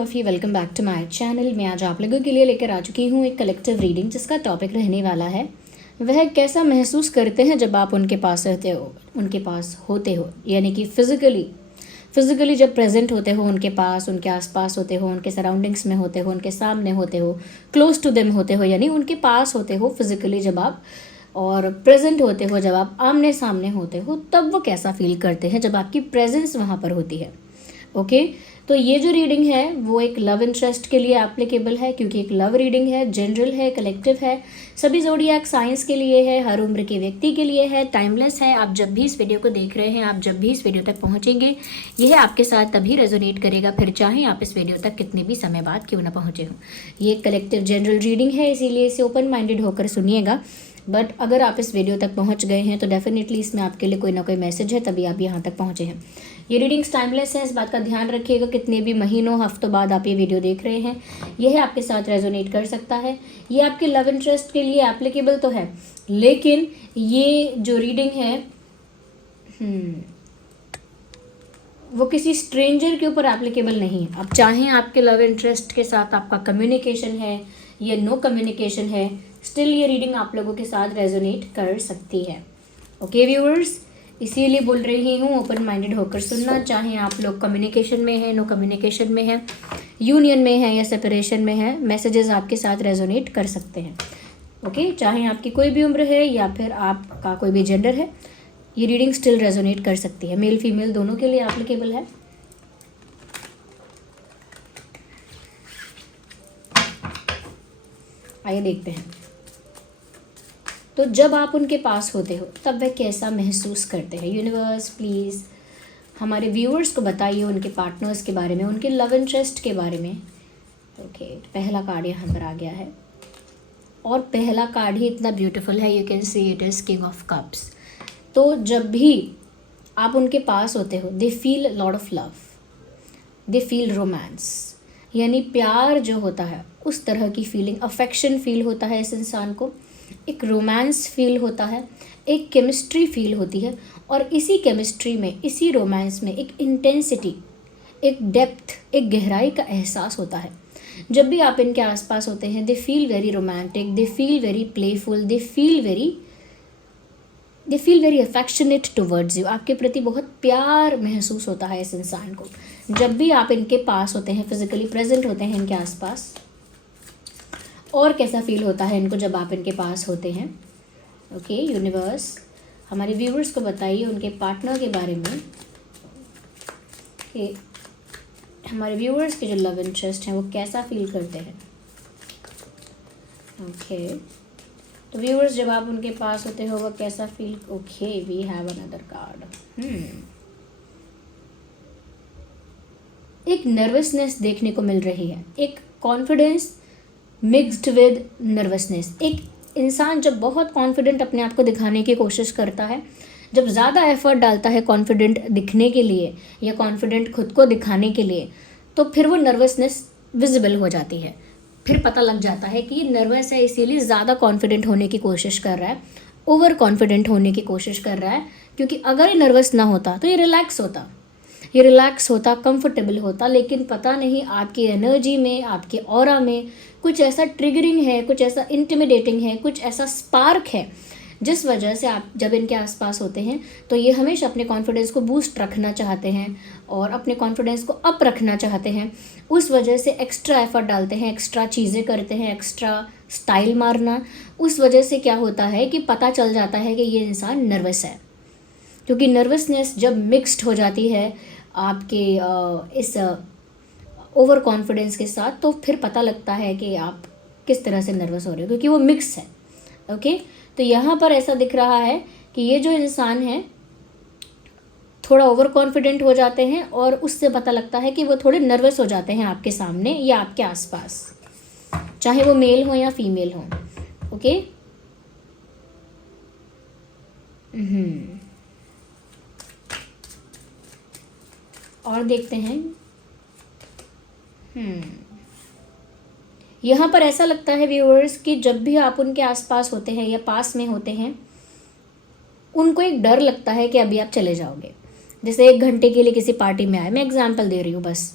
Of you, welcome back to my channel. मैं आज आप लोगों के लिए लेकर आ चुकी हूँ एक कलेक्टिव रीडिंग जिसका टॉपिक रहने वाला है वह कैसा महसूस करते हैं जब आप उनके पास होते हो, यानी कि फिजिकली जब प्रेजेंट होते हो उनके पास, उनके आसपास होते हो, उनके सराउंडिंग्स में होते हो, उनके सामने होते हो, क्लोज टू देम होते हो, यानी उनके पास होते हो फिजिकली जब आप, और प्रेजेंट होते हो जब आप आमने सामने होते हो, तब वो कैसा फील करते हैं जब आपकी प्रेजेंस वहाँ पर होती है। ओके तो ये जो रीडिंग है वो एक लव इंटरेस्ट के लिए एप्लीकेबल है, क्योंकि एक लव रीडिंग है, जनरल है, कलेक्टिव है, सभी ज़ोडिएक साइंस के लिए है, हर उम्र के व्यक्ति के लिए है, टाइमलेस है। आप जब भी इस वीडियो को देख रहे हैं, आप जब भी इस वीडियो तक पहुंचेंगे, यह आपके साथ तभी रेजोनेट करेगा, फिर चाहे आप इस वीडियो तक कितने भी समय बाद क्यों ना पहुंचे हो। ये एक कलेक्टिव जनरल रीडिंग है, इसीलिए इसे ओपन माइंडेड होकर सुनिएगा। बट अगर आप इस वीडियो तक पहुंच गए हैं तो डेफिनेटली इसमें आपके लिए कोई ना कोई मैसेज है, तभी आप यहाँ तक पहुंचे हैं। ये रीडिंग्स टाइमलेस है, इस बात का ध्यान रखिएगा। कितने भी महीनों हफ्तों बाद आप ये वीडियो देख रहे हैं, यह आपके साथ रेजोनेट कर सकता है। ये आपके लव इंटरेस्ट के लिए एप्लीकेबल तो है, लेकिन ये जो रीडिंग है वो किसी स्ट्रेंजर के ऊपर एप्लीकेबल नहीं है। अब चाहे आपके लव इंटरेस्ट के साथ आपका कम्युनिकेशन है या नो कम्युनिकेशन है, स्टिल ये रीडिंग आप लोगों के साथ रेजोनेट कर सकती है। ओके व्यूअर्स, इसीलिए बोल रही हूँ ओपन माइंडेड होकर सुनना। चाहे आप लोग कम्युनिकेशन में है, नो कम्युनिकेशन में है, यूनियन में है या सेपरेशन में है, मैसेजेस आपके साथ रेजोनेट कर सकते हैं। ओके चाहे आपकी कोई भी उम्र है या फिर आपका कोई भी जेंडर है, ये रीडिंग स्टिल रेजोनेट कर सकती है। मेल फीमेल दोनों के लिए एप्लीकेबल है। आइए देखते हैं। तो जब आप उनके पास होते हो तब वह कैसा महसूस करते हैं। यूनिवर्स प्लीज़ हमारे व्यूअर्स को बताइए उनके पार्टनर्स के बारे में, उनके लव इंटरेस्ट के बारे में। ओके पहला कार्ड यहाँ पर आ गया है, और पहला कार्ड ही इतना ब्यूटीफुल है, you can see it is king of cups. तो जब भी आप उनके पास होते हो, they feel lot of love, they feel romance, यानी प्यार जो होता है उस तरह की फीलिंग, अफेक्शन फील होता है इस इंसान को, एक रोमांस फील होता है, एक केमिस्ट्री फील होती है, और इसी केमिस्ट्री में, इसी रोमांस में एक इंटेंसिटी, एक डेप्थ, एक गहराई का एहसास होता है। जब भी आप इनके आसपास होते हैं, they feel very romantic, they feel very playful, they feel very affectionate towards you. आपके प्रति बहुत प्यार महसूस होता है इस इंसान को जब भी आप इनके पास होते हैं, फिजिकली प्रेजेंट होते हैं इनके आसपास। और कैसा फील होता है इनको जब आप इनके पास होते हैं। ओके यूनिवर्स हमारे व्यूवर्स को बताइए उनके पार्टनर के बारे में, कि हमारे व्यूवर्स के जो लव इंटरेस्ट हैं वो कैसा फील करते हैं। ओके तो व्यूवर्स जब आप उनके पास होते हो वो कैसा feel. Okay we have another card. एक नर्वसनेस देखने को मिल रही है, एक कॉन्फिडेंस मिक्स्ड विद नर्वसनेस। एक इंसान जब बहुत कॉन्फिडेंट अपने आप को दिखाने की कोशिश करता है, जब ज़्यादा एफर्ट डालता है कॉन्फिडेंट दिखने के लिए या कॉन्फिडेंट खुद को दिखाने के लिए, तो फिर वो नर्वसनेस विजिबल हो जाती है। फिर पता लग जाता है कि ये नर्वस है, इसीलिए ज़्यादा कॉन्फिडेंट होने की कोशिश कर रहा है, ओवर कॉन्फिडेंट होने की कोशिश कर रहा है। क्योंकि अगर ये नर्वस ना होता तो ये रिलैक्स होता, कंफर्टेबल होता, लेकिन पता नहीं आपकी एनर्जी में, आपके ऑरा में कुछ ऐसा ट्रिगरिंग है, कुछ ऐसा इंटिमिडेटिंग है, कुछ ऐसा स्पार्क है, जिस वजह से आप जब इनके आसपास होते हैं तो ये हमेशा अपने कॉन्फिडेंस को बूस्ट रखना चाहते हैं और अपने कॉन्फिडेंस को अप रखना चाहते हैं। उस वजह से एक्स्ट्रा एफर्ट डालते हैं, एक्स्ट्रा चीज़ें करते हैं, एक्स्ट्रा स्टाइल मारना। उस वजह से क्या होता है कि पता चल जाता है कि ये इंसान नर्वस है, क्योंकि नर्वसनेस जब मिक्स्ड हो जाती है आपके इस ओवर कॉन्फिडेंस के साथ, तो फिर पता लगता है कि आप किस तरह से नर्वस हो रहे हो, क्योंकि वो मिक्स है। ओके तो यहाँ पर ऐसा दिख रहा है कि ये जो इंसान है थोड़ा ओवर कॉन्फिडेंट हो जाते हैं, और उससे पता लगता है कि वो थोड़े नर्वस हो जाते हैं आपके सामने या आपके आसपास, चाहे वो मेल हो या फीमेल हो। ओके और देखते हैं। यहाँ पर ऐसा लगता है व्यूअर्स कि जब भी आप उनके आसपास होते हैं या पास में होते हैं, उनको एक डर लगता है कि अभी आप चले जाओगे। जैसे 1 घंटे के लिए किसी पार्टी में आए, मैं एग्जांपल दे रही हूँ बस,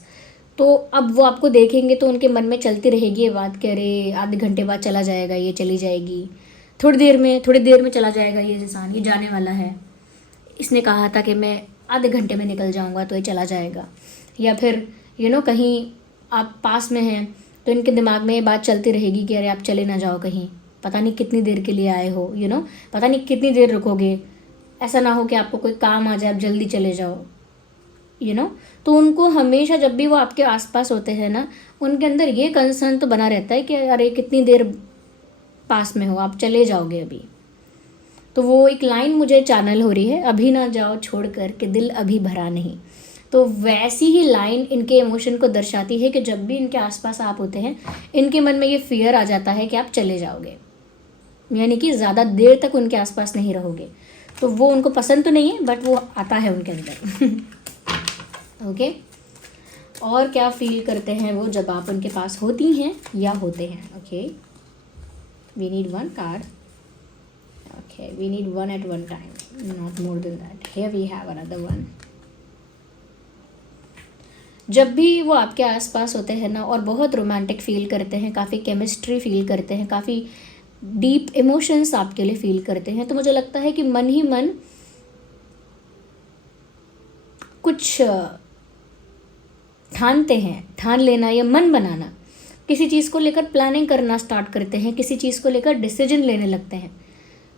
तो अब वो आपको देखेंगे तो उनके मन में चलती रहेगी ये बात कि अरे आधे घंटे बाद चला जाएगा, ये चली जाएगी, थोड़ी देर में चला जाएगा ये इंसान, ये जाने वाला है, इसने कहा था कि मैं आधे घंटे में निकल जाऊंगा तो ये चला जाएगा। या फिर कहीं आप पास में हैं तो इनके दिमाग में ये बात चलती रहेगी कि अरे आप चले ना जाओ कहीं, पता नहीं कितनी देर के लिए आए हो, पता नहीं कितनी देर रुकोगे, ऐसा ना हो कि आपको कोई काम आ जाए, आप जल्दी चले जाओ, तो उनको हमेशा जब भी वो आपके आसपास होते हैं ना, उनके अंदर ये कंसर्न तो बना रहता है कि अरे कितनी देर पास में हो, आप चले जाओगे अभी। तो वो एक लाइन मुझे चैनल हो रही है, अभी ना जाओ छोड़ कर कि दिल अभी भरा नहीं। तो वैसी ही लाइन इनके इमोशन को दर्शाती है कि जब भी इनके आसपास आप होते हैं, इनके मन में ये फियर आ जाता है कि आप चले जाओगे, यानी कि ज़्यादा देर तक उनके आसपास नहीं रहोगे। तो वो उनको पसंद तो नहीं है, बट वो आता है उनके अंदर। ओके और क्या फील करते हैं वो जब आप उनके पास होती हैं या होते हैं? Okay, we need one card. Okay, we need one at one time, not more than that. Here we have another one. जब भी वो आपके आसपास होते हैं ना और बहुत रोमांटिक फील करते हैं, काफ़ी केमिस्ट्री फील करते हैं, काफ़ी डीप इमोशंस आपके लिए फील करते हैं, तो मुझे लगता है कि मन ही मन कुछ ठानते हैं, ठान लेना या मन बनाना, किसी चीज़ को लेकर प्लानिंग करना स्टार्ट करते हैं, किसी चीज़ को लेकर डिसीजन लेने लगते हैं,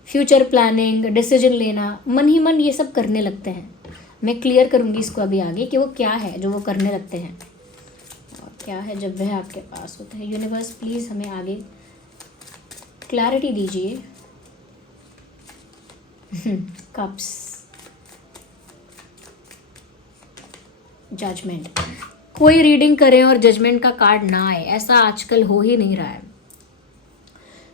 फ्यूचर प्लानिंग, डिसीजन लेना, मन ही मन ये सब करने लगते हैं। मैं क्लियर करूँगी इसको अभी आगे कि वो क्या है जो वो करने लगते हैं और क्या है जब वह आपके पास होते हैं। यूनिवर्स प्लीज़ हमें आगे क्लैरिटी दीजिए। Cups, judgement. कोई रीडिंग करें और जजमेंट का कार्ड ना आए, ऐसा आजकल हो ही नहीं रहा है।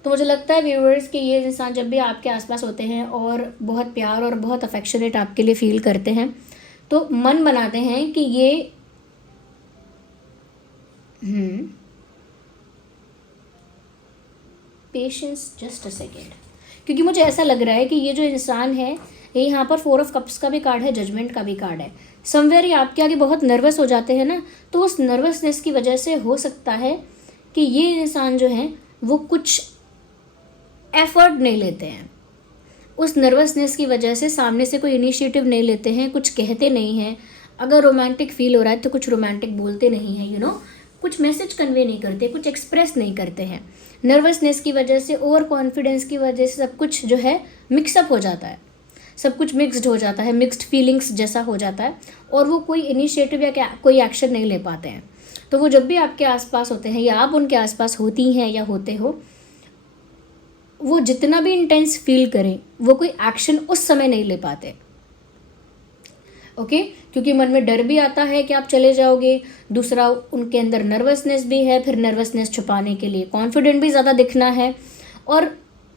तो मुझे लगता है व्यूअर्स कि ये इंसान जब भी आपके आसपास होते हैं और बहुत प्यार और बहुत अफेक्शनेट आपके लिए फील करते हैं, तो मन बनाते हैं कि ये पेशेंस, जस्ट अ सेकेंड, क्योंकि मुझे ऐसा लग रहा है कि ये जो इंसान है, ये यहाँ पर 4 ऑफ कप्स का भी कार्ड है, जजमेंट का भी कार्ड है। समवेयर ये आपके आगे बहुत नर्वस हो जाते हैं ना, तो उस नर्वसनेस की वजह से हो सकता है कि ये इंसान जो है वो कुछ एफर्ट नहीं लेते हैं, उस नर्वसनेस की वजह से सामने से कोई इनिशिएटिव नहीं लेते हैं, कुछ कहते नहीं हैं। अगर रोमांटिक फील हो रहा है तो कुछ रोमांटिक बोलते नहीं हैं, कुछ मैसेज कन्वे नहीं करते, कुछ एक्सप्रेस नहीं करते हैं। नर्वसनेस की वजह से, ओवर कॉन्फिडेंस की वजह से सब कुछ जो है मिक्सअप हो जाता है, सब कुछ मिक्स्ड हो जाता है, मिक्स्ड फीलिंग्स जैसा हो जाता है, और वो कोई इनिशिएटिव या कोई एक्शन नहीं ले पाते हैं। तो वो जब भी आपके आसपास होते हैं या आप उनके आसपास होती हैं या होते हो, वो जितना भी इंटेंस फील करें, वो कोई एक्शन उस समय नहीं ले पाते। ओके, क्योंकि मन में डर भी आता है कि आप चले जाओगे, दूसरा उनके अंदर नर्वसनेस भी है, फिर नर्वसनेस छुपाने के लिए कॉन्फिडेंट भी ज़्यादा दिखना है, और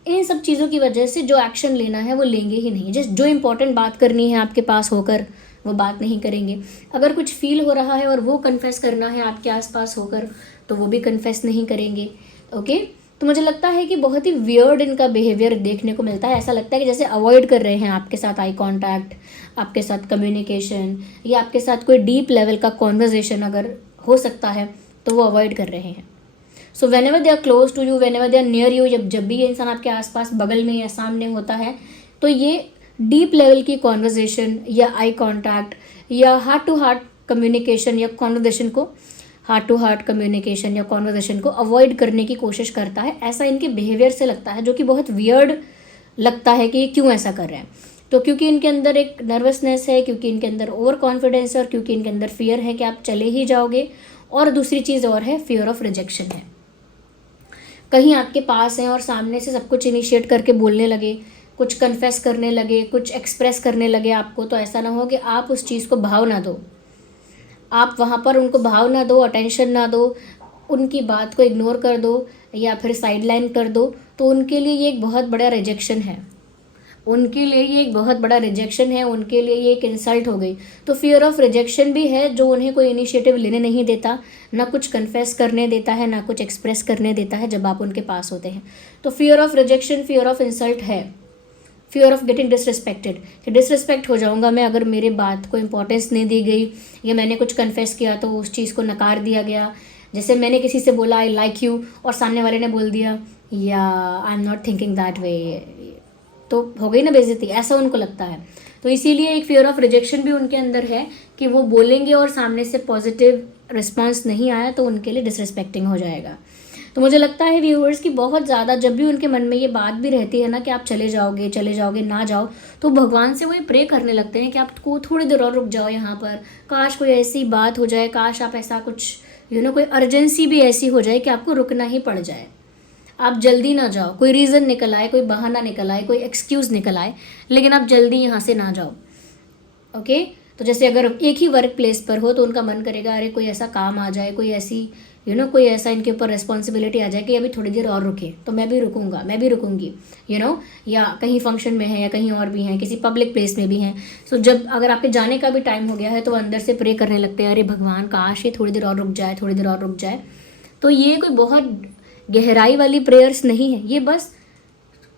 इन सब चीज़ों की वजह से जो एक्शन लेना है वो लेंगे ही नहीं। जो इंपॉर्टेंट बात करनी है आपके पास होकर, वो बात नहीं करेंगे। अगर कुछ फील हो रहा है और वो कन्फेस करना है आपके आसपास होकर, तो वो भी कन्फेस नहीं करेंगे। ओके, तो मुझे लगता है कि बहुत ही वियर्ड इनका बिहेवियर देखने को मिलता है। ऐसा लगता है कि जैसे अवॉइड कर रहे हैं आपके साथ आई कांटेक्ट, आपके साथ कम्युनिकेशन, या आपके साथ कोई डीप लेवल का कॉन्वर्जेशन अगर हो सकता है तो वो अवॉइड कर रहे हैं। So whenever they are close to you, whenever they are near you, जब भी ये इंसान आपके आसपास बगल में या सामने होता है, तो ये डीप लेवल की कॉन्वर्जेशन या आई कांटेक्ट या हार्ट टू हार्ट कम्युनिकेशन या कॉन्वर्जेशन को, हार्ट टू हार्ट कम्युनिकेशन या कॉन्वर्जेशन को अवॉइड करने की कोशिश करता है। ऐसा इनके बिहेवियर से लगता है, जो कि बहुत वियर्ड लगता है कि ये क्यों ऐसा कर रहे हैं। तो क्योंकि इनके अंदर एक नर्वसनेस है, क्योंकि इनके अंदर ओवर कॉन्फिडेंस है, और क्योंकि इनके अंदर फियर है कि आप चले ही जाओगे, और दूसरी चीज़ और है, फियर ऑफ रिजेक्शन है। कहीं आपके पास हैं और सामने से सब कुछ इनिशिएट करके बोलने लगे, कुछ कन्फेस करने लगे, कुछ एक्सप्रेस करने लगे आपको, तो ऐसा ना हो कि आप उस चीज़ को भाव ना दो, आप वहाँ पर उनको भाव ना दो, अटेंशन ना दो, उनकी बात को इग्नोर कर दो या फिर साइडलाइन कर दो। तो उनके लिए ये एक बहुत बड़ा रिजेक्शन है, उनके लिए ये एक बहुत बड़ा रिजेक्शन है, उनके लिए ये एक इंसल्ट हो गई। तो फियर ऑफ रिजेक्शन भी है, जो उन्हें कोई इनिशिएटिव लेने नहीं देता, ना कुछ कन्फेस करने देता है, ना कुछ एक्सप्रेस करने देता है जब आप उनके पास होते हैं। तो fear of rejection, fear of insult है। फियर ऑफ गेटिंग डिसरिस्पेक्टेड, कि डिसरिस्पेक्ट हो जाऊंगा मैं अगर मेरे बात को इम्पोर्टेंस नहीं दी गई, या मैंने कुछ कन्फेस किया तो उस चीज़ को नकार दिया गया। जैसे मैंने किसी से बोला आई लाइक यू और सामने वाले ने बोल दिया या I am not thinking that way, तो हो गई ना बेइज्जती, ऐसा उनको लगता है। तो इसीलिए एक फियर ऑफ रिजेक्शन भी उनके अंदर है कि वो बोलेंगे और सामने से पॉजिटिव रिस्पॉन्स नहीं आया तो उनके लिए डिसरिस्पेक्टिंग हो जाएगा। तो मुझे लगता है व्यूअर्स की बहुत ज़्यादा जब भी उनके मन में ये बात भी रहती है ना कि आप चले जाओगे ना जाओ, तो भगवान से वो प्रे करने लगते हैं कि आपको थोड़ी देर और रुक जाओ यहाँ पर, काश कोई ऐसी बात हो जाए, काश आप ऐसा कुछ कोई अर्जेंसी भी ऐसी हो जाए कि आपको रुकना ही पड़ जाए, आप जल्दी ना जाओ, कोई रीज़न निकल आए, कोई बहाना निकल आए, कोई एक्सक्यूज़ निकल आए, लेकिन आप जल्दी यहाँ से ना जाओ। ओके, तो जैसे अगर एक ही वर्क प्लेस पर हो तो उनका मन करेगा अरे कोई ऐसा काम आ जाए, कोई ऐसी कोई ऐसा इनके ऊपर रिस्पॉन्सिबिलिटी आ जाए कि अभी थोड़ी देर और रुके, तो मैं भी रुकूंगा, मैं भी रुकूंगी, या कहीं फंक्शन में है या कहीं और भी हैं, किसी पब्लिक प्लेस में भी हैं। सो जब अगर आपके जाने का भी टाइम हो गया है तो वो अंदर से प्रे करने लगते हैं अरे भगवान काश ये थोड़ी देर और रुक जाए, थोड़ी देर और रुक जाए। तो ये कोई बहुत गहराई वाली प्रेयर्स नहीं है, ये बस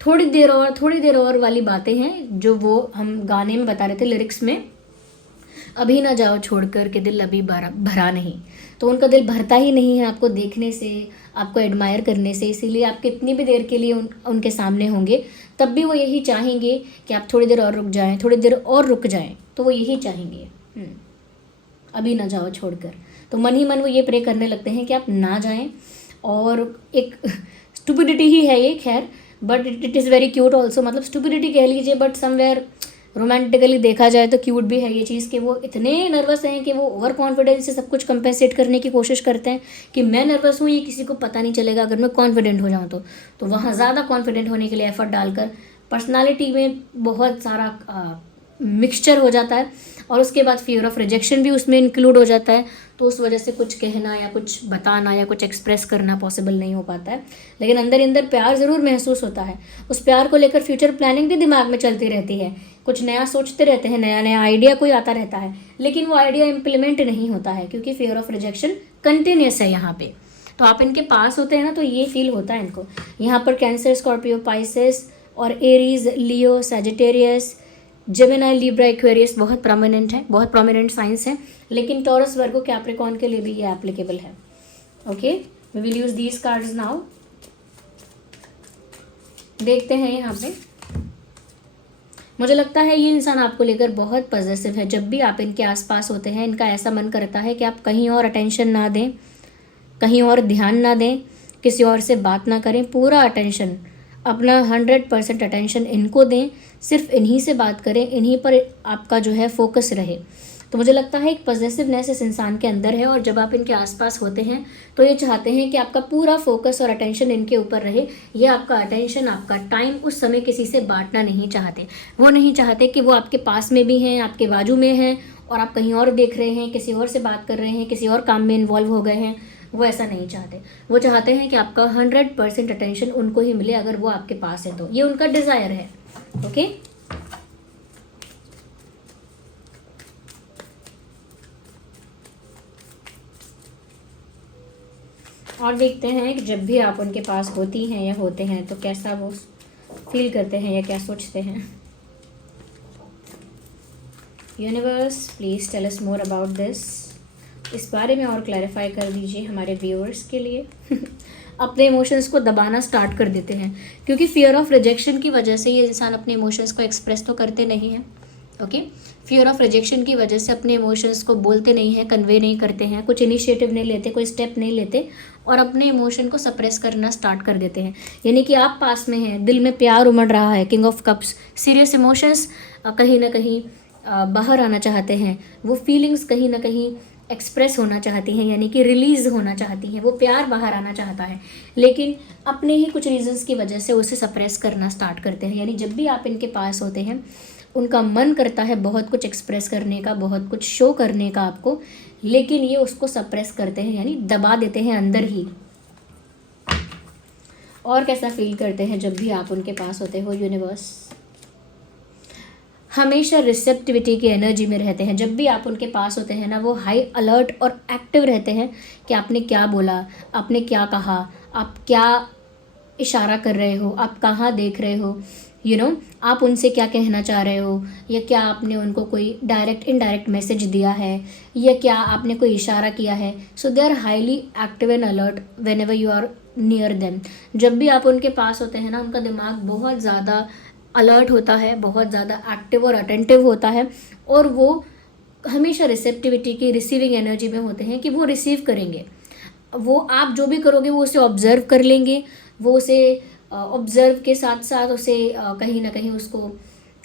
थोड़ी देर और वाली बातें हैं जो वो हम गाने में बता रहे थे लिरिक्स में, अभी ना जाओ छोड़कर के दिल अभी भरा नहीं। तो उनका दिल भरता ही नहीं है आपको देखने से, आपको एडमायर करने से, इसीलिए आप कितनी भी देर के लिए उनके सामने होंगे तब भी वो यही चाहेंगे कि आप थोड़ी देर और रुक जाएं, थोड़ी देर और रुक जाएं, तो वो यही चाहेंगे अभी ना जाओ छोड़कर। तो मन ही मन वो ये प्रे करने लगते हैं कि आप ना जाएं। और एक स्टुपिडिटी ही है ये, खैर, but it is very cute also, मतलब स्टुपिडिटी कह लीजिए बट समवेयर रोमांटिकली देखा जाए तो क्यूट भी है ये चीज़ कि वो इतने नर्वस हैं कि वो ओवर कॉन्फिडेंस से सब कुछ कंपेंसेट करने की कोशिश करते हैं कि मैं नर्वस हूँ, ये किसी को पता नहीं चलेगा अगर मैं कॉन्फिडेंट हो जाऊँ तो वहाँ ज़्यादा कॉन्फिडेंट होने के लिए एफर्ट डालकर पर्सनालिटी में बहुत सारा मिक्सचर हो जाता है और उसके बाद फियर ऑफ रिजेक्शन भी उसमें इंक्लूड हो जाता है। तो उस वजह से कुछ कहना या कुछ बताना या कुछ एक्सप्रेस करना पॉसिबल नहीं हो पाता है, लेकिन अंदर अंदर प्यार ज़रूर महसूस होता है। उस प्यार को लेकर फ्यूचर प्लानिंग भी दिमाग में चलती रहती है, कुछ नया सोचते रहते हैं, नया नया आइडिया कोई आता रहता है, लेकिन वो आइडिया इम्प्लीमेंट नहीं होता है क्योंकि फियर ऑफ रिजेक्शन कंटिन्यूस है यहाँ पे। तो आप इनके पास होते हैं ना तो ये फील होता है इनको। यहाँ पर कैंसर, स्कॉर्पियो, पाइसेस और एरीज, लियो, सैजिटेरियस, जेमिनी, लिब्रा, एक्वेरियस बहुत प्रोमिनेंट है, बहुत प्रोमिनेंट साइंस है, लेकिन टॉरस, वर्गो, कैप्रिकॉर्न के लिए भी ये एप्लीकेबल है। Okay, we will use these cards now. देखते हैं यहाँ पे, मुझे लगता है ये इंसान आपको लेकर बहुत पॉजिटिव है। जब भी आप इनके आसपास होते हैं इनका ऐसा मन करता है कि आप कहीं और अटेंशन ना दें, कहीं और ध्यान ना दें, किसी और से बात ना करें, पूरा अटेंशन, अपना 100% अटेंशन इनको दें, सिर्फ इन्हीं से बात करें, इन्हीं पर आपका जो है फोकस रहे। तो मुझे लगता है एक पॉजिटिवनेस इस इंसान के अंदर है और जब आप इनके आसपास होते हैं तो ये चाहते हैं कि आपका पूरा फोकस और अटेंशन इनके ऊपर रहे। ये आपका अटेंशन, आपका टाइम उस समय किसी से बांटना नहीं चाहते। वो नहीं चाहते कि वो आपके पास में भी हैं, आपके बाजू में हैं और आप कहीं और देख रहे हैं, किसी और से बात कर रहे हैं, किसी और काम में इन्वॉल्व हो गए हैं। वो ऐसा नहीं चाहते। वो चाहते हैं कि आपका 100% अटेंशन उनको ही मिले अगर वो आपके पास है तो। ये उनका डिज़ायर है। ओके, और देखते हैं कि जब भी आप उनके पास होती हैं या होते हैं तो कैसा वो फील करते हैं या क्या सोचते हैं। Universe, please tell us more about this. इस बारे में और क्लैरिफाई कर दीजिए हमारे व्यूअर्स के लिए। अपने इमोशंस को दबाना स्टार्ट कर देते हैं क्योंकि फियर ऑफ रिजेक्शन की वजह से ये इंसान अपने इमोशंस को एक्सप्रेस तो करते नहीं हैं। ओके, फियर ऑफ रिजेक्शन की वजह से अपने इमोशंस को बोलते नहीं हैं, कन्वे नहीं करते हैं, कुछ इनिशिएटिव नहीं लेते, कोई स्टेप नहीं लेते और अपने इमोशन को सप्रेस करना स्टार्ट कर देते हैं। यानी कि आप पास में हैं, दिल में प्यार उमड़ रहा है, king of cups, serious emotions कहीं ना कहीं बाहर आना चाहते हैं, वो फीलिंग्स कहीं ना कहीं एक्सप्रेस होना चाहती हैं, यानी कि रिलीज़ होना चाहती हैं, वो प्यार बाहर आना चाहता है, लेकिन अपने ही कुछ रीजंस की वजह से उसे सप्रेस करना स्टार्ट करते हैं। यानी जब भी आप इनके पास होते हैं उनका मन करता है बहुत कुछ एक्सप्रेस करने का, बहुत कुछ शो करने का आपको, लेकिन ये उसको सप्रेस करते हैं, यानी दबा देते हैं अंदर ही। और कैसा फील करते हैं जब भी आप उनके पास होते हो यूनिवर्स? हमेशा रिसेप्टिविटी की एनर्जी में रहते हैं। जब भी आप उनके पास होते हैं ना, वो हाई अलर्ट और एक्टिव रहते हैं कि आपने क्या बोला, आपने क्या कहा, आप क्या इशारा कर रहे हो, आप कहाँ देख रहे हो, आप उनसे क्या कहना चाह रहे हो, या क्या आपने उनको कोई डायरेक्ट इनडायरेक्ट मैसेज दिया है, या क्या आपने कोई इशारा किया है. So they are highly active and alert whenever you are near them. जब भी आप उनके पास होते हैं ना, उनका दिमाग बहुत ज़्यादा अलर्ट होता है, बहुत ज़्यादा एक्टिव और अटेंटिव होता है, और वो हमेशा रिसेप्टिविटी की, रिसीविंग एनर्जी में होते हैं कि वो रिसीव करेंगे. वो आप जो भी करोगे वो उसे ऑब्ज़र्व कर लेंगे, वो उसे ऑब्ज़र्व के साथ साथ उसे कहीं ना कहीं उसको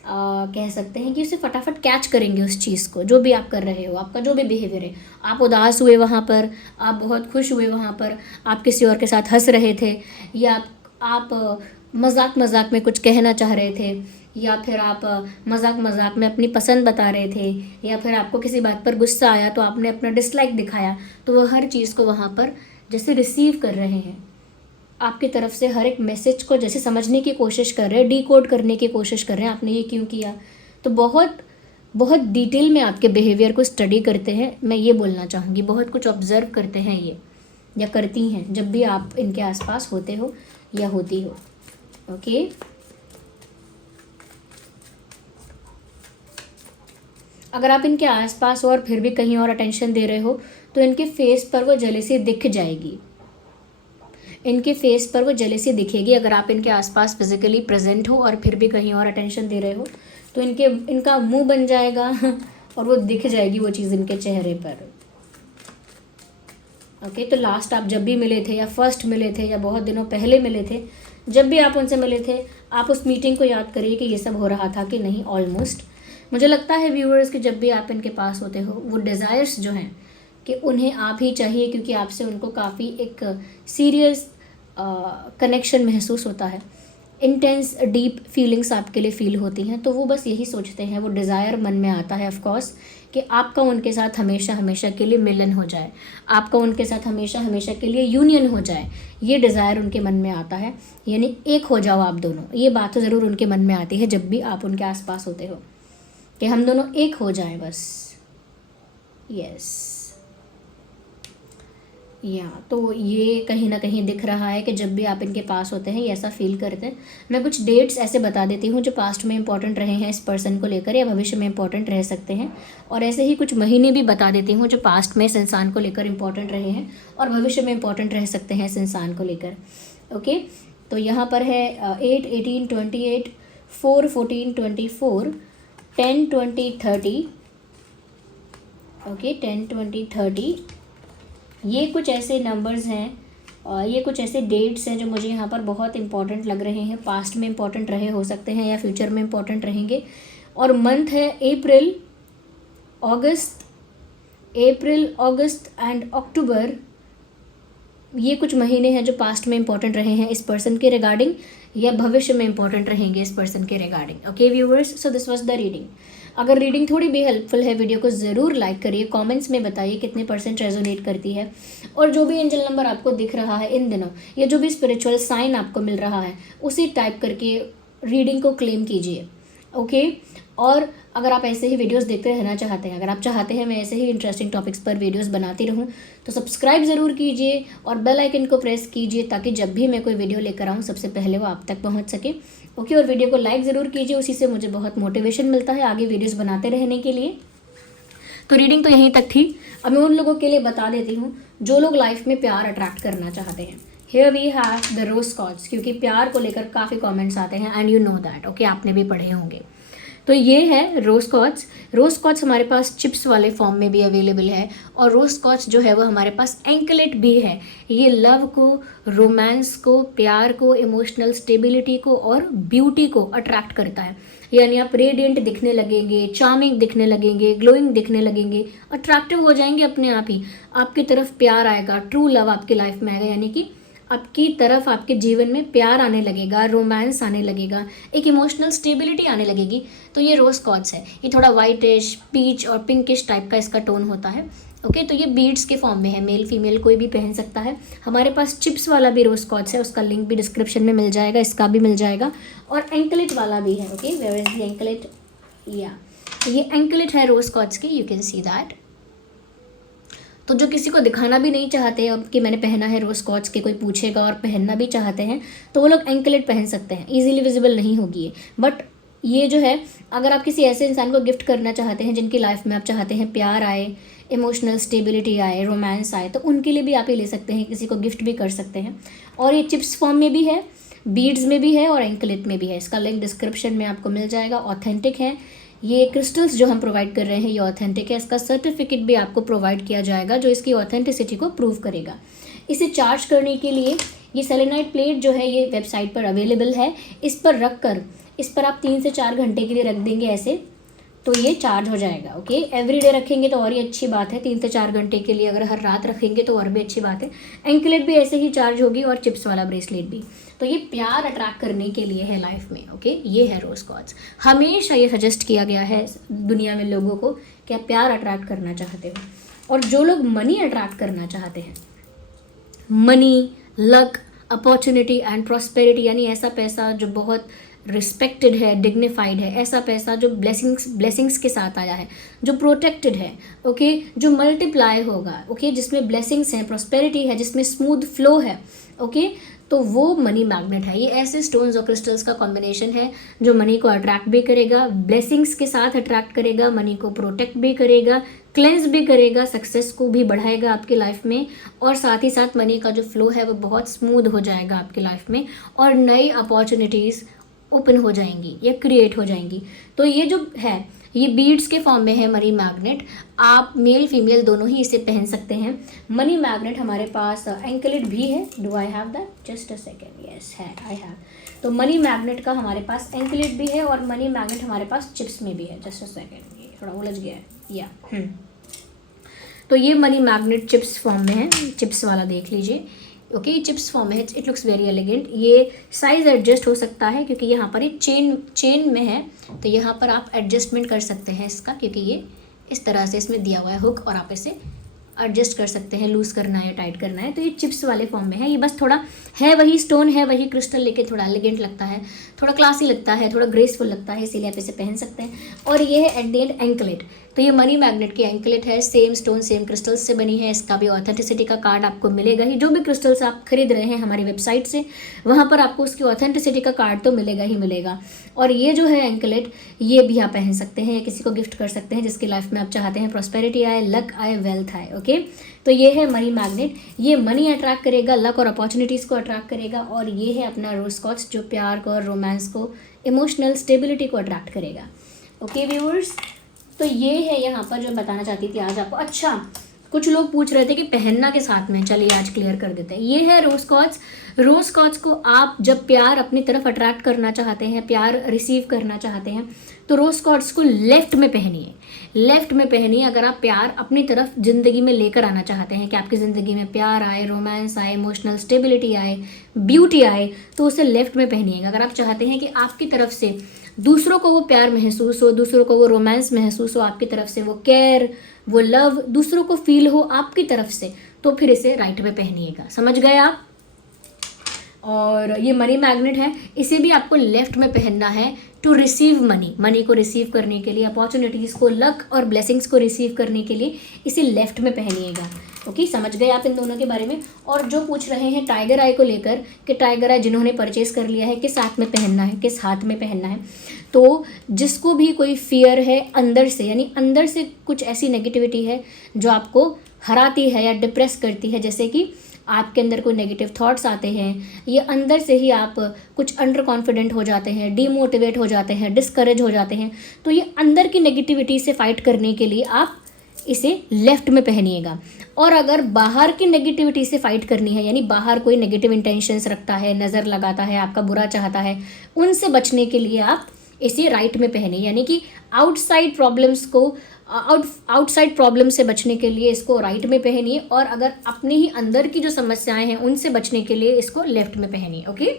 कह सकते हैं कि उसे फटाफट कैच करेंगे उस चीज़ को, जो भी आप कर रहे हो, आपका जो भी बिहेवियर है. आप उदास हुए वहाँ पर, आप बहुत खुश हुए वहाँ पर, आप किसी और के साथ हंस रहे थे, या आप मजाक मजाक में कुछ कहना चाह रहे थे, या फिर आप मजाक मजाक में अपनी पसंद बता रहे थे, या फिर आपको किसी बात पर गुस्सा आया तो आपने अपना डिसलाइक दिखाया, तो वो हर चीज़ को वहाँ पर जैसे रिसीव कर रहे हैं, आपकी तरफ से हर एक मैसेज को जैसे समझने की कोशिश कर रहे हैं, डीकोड करने की कोशिश कर रहे हैं, आपने ये क्यों किया. तो बहुत बहुत डिटेल में आपके बिहेवियर को स्टडी करते हैं, मैं ये बोलना चाहूँगी. बहुत कुछ ऑब्जर्व करते हैं ये, या करती हैं, जब भी आप इनके आसपास होते हो या होती हो. ओके. अगर आप इनके आसपास हो और फिर भी कहीं और अटेंशन दे रहे हो, तो इनके फेस पर वो जेलेसी दिख जाएगी. इनके फेस पर वो जेलेसी दिखेगी. अगर आप इनके आसपास फिजिकली प्रेजेंट हो और फिर भी कहीं और अटेंशन दे रहे हो, तो इनका मुंह बन जाएगा और वो दिख जाएगी वो चीज़ इनके चेहरे पर. ओके. तो लास्ट आप जब भी मिले थे, या फर्स्ट मिले थे, या बहुत दिनों पहले मिले थे, जब भी आप उनसे मिले थे, आप उस मीटिंग को याद करिए कि ये सब हो रहा था कि नहीं. ऑलमोस्ट मुझे लगता है व्यूअर्स कि जब भी आप इनके पास होते हो, वो डिज़ायर्स जो हैं कि उन्हें आप ही चाहिए, क्योंकि आपसे उनको काफ़ी एक सीरियस कनेक्शन महसूस होता है, इंटेंस डीप फीलिंग्स आपके लिए फील होती हैं. तो वो बस यही सोचते हैं, वो डिज़ायर मन में आता है ऑफकोर्स, कि आपका उनके साथ हमेशा हमेशा के लिए मिलन हो जाए, आपका उनके साथ हमेशा हमेशा के लिए यूनियन हो जाए. ये डिज़ायर उनके मन में आता है, यानी एक हो जाओ आप दोनों. ये बात तो ज़रूर उनके मन में आती है जब भी आप उनके आसपास होते हो, कि हम दोनों एक हो जाएं बस. यस. या तो ये कहीं ना कहीं दिख रहा है कि जब भी आप इनके पास होते हैं ये ऐसा फील करते हैं. मैं कुछ डेट्स ऐसे बता देती हूँ जो पास्ट में इंपॉर्टेंट रहे हैं इस पर्सन को लेकर, या भविष्य में इंपॉर्टेंट रह सकते हैं, और ऐसे ही कुछ महीने भी बता देती हूँ जो पास्ट में इस इंसान को लेकर इंपॉर्टेंट रहे हैं और भविष्य में इंपॉर्टेंट रह सकते हैं इस इंसान को लेकर. ओके. तो यहाँ पर है 8, 18, 28, 4, 14, 24, 10, 20, 30. ओके. 10, 20, 30. ये कुछ ऐसे नंबर्स हैं, ये कुछ ऐसे डेट्स हैं जो मुझे यहाँ पर बहुत इंपॉर्टेंट लग रहे हैं. पास्ट में इंपॉर्टेंट रहे हो सकते हैं, या फ्यूचर में इंपॉर्टेंट रहेंगे. और मंथ है अप्रैल, अगस्त एंड अक्टूबर. ये कुछ महीने हैं जो पास्ट में इंपॉर्टेंट रहे हैं इस पर्सन के रिगार्डिंग, या भविष्य में इंपॉर्टेंट रहेंगे इस पर्सन के regarding. Okay viewers, so this was the reading. अगर रीडिंग थोड़ी भी हेल्पफुल है, वीडियो को ज़रूर लाइक करिए, कमेंट्स में बताइए कितने % रेजोनेट करती है, और जो भी एंजल नंबर आपको दिख रहा है इन दिनों, या जो भी स्पिरिचुअल साइन आपको मिल रहा है, उसी टाइप करके रीडिंग को क्लेम कीजिए. ओके. और अगर आप ऐसे ही वीडियोस देखते रहना चाहते हैं, अगर आप चाहते हैं मैं ऐसे ही इंटरेस्टिंग टॉपिक्स पर वीडियोस बनाती रहूं, तो सब्सक्राइब ज़रूर कीजिए और बेल आइकन को प्रेस कीजिए, ताकि जब भी मैं कोई वीडियो लेकर आऊँ सबसे पहले वो आप तक पहुँच सके. ओके. और वीडियो को लाइक ज़रूर कीजिए, उसी से मुझे बहुत मोटिवेशन मिलता है आगे वीडियोज़ बनाते रहने के लिए. तो रीडिंग तो यहीं तक थी. अब मैं उन लोगों के लिए बता देती हूँ जो लोग लाइफ में प्यार अट्रैक्ट करना चाहते हैं. Here we have the rose quartz, क्योंकि प्यार को लेकर काफ़ी कमेंट्स आते हैं, and you know that. Okay. आपने भी पढ़े होंगे. तो ये है रोज कॉर्ड्स. रोज कॉर्ड्स हमारे पास चिप्स वाले फॉर्म में भी अवेलेबल है, और रोज कॉर्ड्स जो है वो हमारे पास एंकलेट भी है. ये लव को, रोमांस को, प्यार को, इमोशनल स्टेबिलिटी को और ब्यूटी को अट्रैक्ट करता है. यानी आप रेडिएंट दिखने लगेंगे, चार्मिंग दिखने लगेंगे, ग्लोइंग दिखने लगेंगे, अट्रैक्टिव हो जाएंगे अपने आप ही. आपकी तरफ प्यार आएगा, ट्रू लव आपकी लाइफ में आएगा, यानी कि आपकी तरफ आपके जीवन में प्यार आने लगेगा, रोमांस आने लगेगा, एक इमोशनल स्टेबिलिटी आने लगेगी. तो ये रोज कॉर्ड्स है. ये थोड़ा वाइटिश, पीच और पिंकिश टाइप का इसका टोन होता है. ओके. तो ये बीड्स के फॉर्म में है, मेल फीमेल कोई भी पहन सकता है. हमारे पास चिप्स वाला भी रोज कॉर्ड्स है, उसका लिंक भी डिस्क्रिप्शन में मिल जाएगा, इसका भी मिल जाएगा. और एंकलेट वाला भी है. Okay. Where is the anklet? या ये एंकलेट है रोज कॉर्ड्स की, यू कैन सी दैट. तो जो किसी को दिखाना भी नहीं चाहते अब कि मैंने पहना है रोज कॉच के, कोई पूछेगा और पहनना भी चाहते हैं तो वो लोग एंकलेट पहन सकते हैं, इजीली विजिबल नहीं होगी ये। बट ये जो है, अगर आप किसी ऐसे इंसान को गिफ्ट करना चाहते हैं जिनकी लाइफ में आप चाहते हैं प्यार आए, इमोशनल स्टेबिलिटी आए, रोमांस आए, तो उनके लिए भी आप ये ले सकते हैं, किसी को गिफ्ट भी कर सकते हैं। और ये चिप्स फॉर्म में भी है, बीड्स में भी है और एंकलेट में भी है। इसका लिंक डिस्क्रिप्शन में आपको मिल जाएगा। ऑथेंटिक है ये क्रिस्टल्स जो हम प्रोवाइड कर रहे हैं, ये ऑथेंटिक है। इसका सर्टिफिकेट भी आपको प्रोवाइड किया जाएगा जो इसकी ऑथेंटिसिटी को प्रूव करेगा। इसे चार्ज करने के लिए ये सेलेनाइट प्लेट जो है ये वेबसाइट पर अवेलेबल है। इस पर रख कर, इस पर आप 3 से 4 घंटे के लिए रख देंगे ऐसे, तो ये चार्ज हो जाएगा। ओके, एवरीडे रखेंगे तो और ही अच्छी बात है, 3 से 4 घंटे के लिए। अगर हर रात रखेंगे तो और भी अच्छी बात है। एंकलेट भी ऐसे ही चार्ज होगी और चिप्स वाला ब्रेसलेट भी। तो ये प्यार अट्रैक्ट करने के लिए है लाइफ में। ओके, ये है रोज कॉर्ड्स। हमेशा ये सजेस्ट किया गया है दुनिया में लोगों को कि आप प्यार अट्रैक्ट करना चाहते हो। और जो लोग मनी अट्रैक्ट करना चाहते हैं, money, luck, opportunity and prosperity, यानी ऐसा पैसा जो बहुत रिस्पेक्टेड है, डिग्निफाइड है, ऐसा पैसा जो ब्लेसिंग्स के साथ आया है, जो प्रोटेक्टेड है, ओके, जो मल्टीप्लाई होगा, ओके, जिसमें ब्लेसिंग्स हैं, प्रॉस्पेरिटी है, जिसमें स्मूथ फ्लो है, ओके, तो वो मनी मैग्नेट है। ये ऐसे स्टोन्स और क्रिस्टल्स का कॉम्बिनेशन है जो मनी को अट्रैक्ट भी करेगा, ब्लेसिंग्स के साथ अट्रैक्ट करेगा, मनी को प्रोटेक्ट भी करेगा, क्लेंस भी करेगा, सक्सेस को भी बढ़ाएगा आपकी लाइफ में, और साथ ही साथ मनी का जो फ्लो है वो बहुत स्मूथ हो जाएगा आपकी लाइफ में, और नई अपॉर्चुनिटीज़ ओपन हो जाएंगी या क्रिएट हो जाएंगी। तो ये जो है ये बीड्स के फॉर्म में है मनी मैग्नेट। आप मेल फीमेल दोनों ही इसे पहन सकते हैं। मनी मैग्नेट हमारे पास एंकलेट भी है। Do I have that? Just a second. Yes है, आई हैव। तो मनी मैग्नेट का हमारे पास एंकलेट भी है और मनी मैग्नेट हमारे पास चिप्स में भी है। जस्ट अ सेकेंड, ये थोड़ा उलझ गया है या तो ये मनी मैग्नेट चिप्स फॉर्म में है। चिप्स वाला देख लीजिए। ओके, चिप्स फॉर्म में है। It looks very elegant. ये साइज एडजस्ट हो सकता है क्योंकि यहाँ पर ये चेन में है, तो यहाँ पर आप एडजस्टमेंट कर सकते हैं इसका, क्योंकि ये इस तरह से इसमें दिया हुआ है हुक, और आप इसे एडजस्ट कर सकते हैं, लूज़ करना है, टाइट करना है। तो ये चिप्स वाले फॉर्म में है। ये बस थोड़ा है वही स्टोन है वही क्रिस्टल, लेकिन थोड़ा एलिगेंट लगता है, थोड़ा क्लासी लगता है, थोड़ा ग्रेसफुल लगता है, इसीलिए आप इसे पहन सकते हैं। और ये है एट द एंड एंकलेट। तो ये मनी मैग्नेट की एंकलेट है, सेम स्टोन सेम क्रिस्टल्स से बनी है। इसका भी ऑथेंटिसिटी का कार्ड आपको मिलेगा ही। जो भी क्रिस्टल्स आप खरीद रहे हैं हमारी वेबसाइट से, वहाँ पर आपको उसकी ऑथेंटिसिटी का कार्ड तो मिलेगा ही मिलेगा। और ये जो है एंकलेट, ये भी आप पहन सकते हैं, किसी को गिफ्ट कर सकते हैं जिसकी लाइफ में आप चाहते हैं प्रॉस्पेरिटी आए, लक आए, वेल्थ आए। ओके, तो ये है मनी मैग्नेट। ये मनी अट्रैक्ट करेगा, लक और अपॉर्चुनिटीज़ को अट्रैक्ट करेगा। और ये है अपना रोज कॉच जो प्यार को और रोमांस को, इमोशनल स्टेबिलिटी को अट्रैक्ट करेगा। ओके व्यूअर्स, तो ये है यहाँ पर जो बताना चाहती थी आज आपको। अच्छा, कुछ लोग पूछ रहे थे कि पहनना के साथ में, चलिए आज क्लियर कर देते हैं। ये है रोज कॉच। रोज कॉच को आप जब प्यार अपनी तरफ अट्रैक्ट करना चाहते हैं, प्यार रिसीव करना चाहते हैं, तो रोज कॉच को लेफ्ट में पहनिए। लेफ्ट में पहनिए अगर आप प्यार अपनी तरफ ज़िंदगी में लेकर आना चाहते हैं, कि आपकी ज़िंदगी में प्यार आए, रोमांस आए, इमोशनल स्टेबिलिटी आए, ब्यूटी आए, तो उसे लेफ्ट में पहनिएगा। अगर आप चाहते हैं कि आपकी तरफ से दूसरों को वो प्यार महसूस हो, दूसरों को वो रोमांस महसूस हो, आपकी तरफ से वो केयर, वो लव दूसरों को फील हो आपकी तरफ से, तो फिर इसे राइट में पहनिएगा। समझ गए आप? और ये मनी मैग्नेट है, इसे भी आपको लेफ्ट में पहनना है टू रिसीव मनी। मनी को रिसीव करने के लिए, अपॉर्चुनिटीज़ को, लक और ब्लेसिंग्स को रिसीव करने के लिए इसे लेफ्ट में पहनिएगा। ओके, समझ गए आप इन दोनों के बारे में? और जो पूछ रहे हैं टाइगर आई को लेकर कि टाइगर आई जिन्होंने परचेस कर लिया है किस हाथ में पहनना है, किस हाथ में पहनना है, तो जिसको भी कोई फियर है अंदर से, यानी अंदर से कुछ ऐसी नेगेटिविटी है जो आपको हराती है या डिप्रेस करती है, जैसे कि आपके अंदर कोई नेगेटिव थॉट्स आते हैं, ये अंदर से ही आप कुछ अंडर कॉन्फिडेंट हो जाते हैं, डीमोटिवेट हो जाते हैं, डिस्करेज हो जाते हैं, तो ये अंदर की नेगेटिविटी से फाइट करने के लिए आप इसे लेफ्ट में पहनिएगा। और अगर बाहर की नेगेटिविटी से फाइट करनी है, यानी बाहर कोई नेगेटिव इंटेंशंस रखता है, नज़र लगाता है, आपका बुरा चाहता है, उनसे बचने के लिए आप इसे राइट में पहने, यानी कि आउटसाइड प्रॉब्लम से बचने के लिए इसको राइट में पहनिए, और अगर अपने ही अंदर की जो समस्याएं हैं उनसे बचने के लिए इसको लेफ्ट में पहनिए। ओके,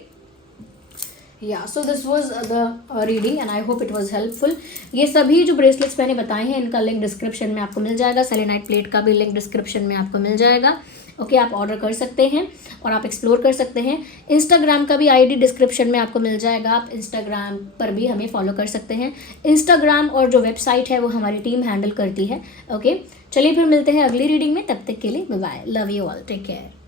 या so this was the reading and I hope it was helpful. ये सभी जो ब्रेसलेट्स मैंने बताए हैं इनका लिंक डिस्क्रिप्शन में आपको मिल जाएगा। सेलेनाइट प्लेट का भी लिंक डिस्क्रिप्शन में आपको मिल जाएगा। ओके, आप ऑर्डर कर सकते हैं और आप एक्सप्लोर कर सकते हैं। इंस्टाग्राम का भी आईडी डिस्क्रिप्शन में आपको मिल जाएगा, आप इंस्टाग्राम पर भी हमें फॉलो कर सकते हैं। इंस्टाग्राम और जो वेबसाइट है वो हमारी टीम हैंडल करती है। ओके, चलिए फिर मिलते हैं अगली रीडिंग में, तब तक के लिए bye bye, love you all, take care.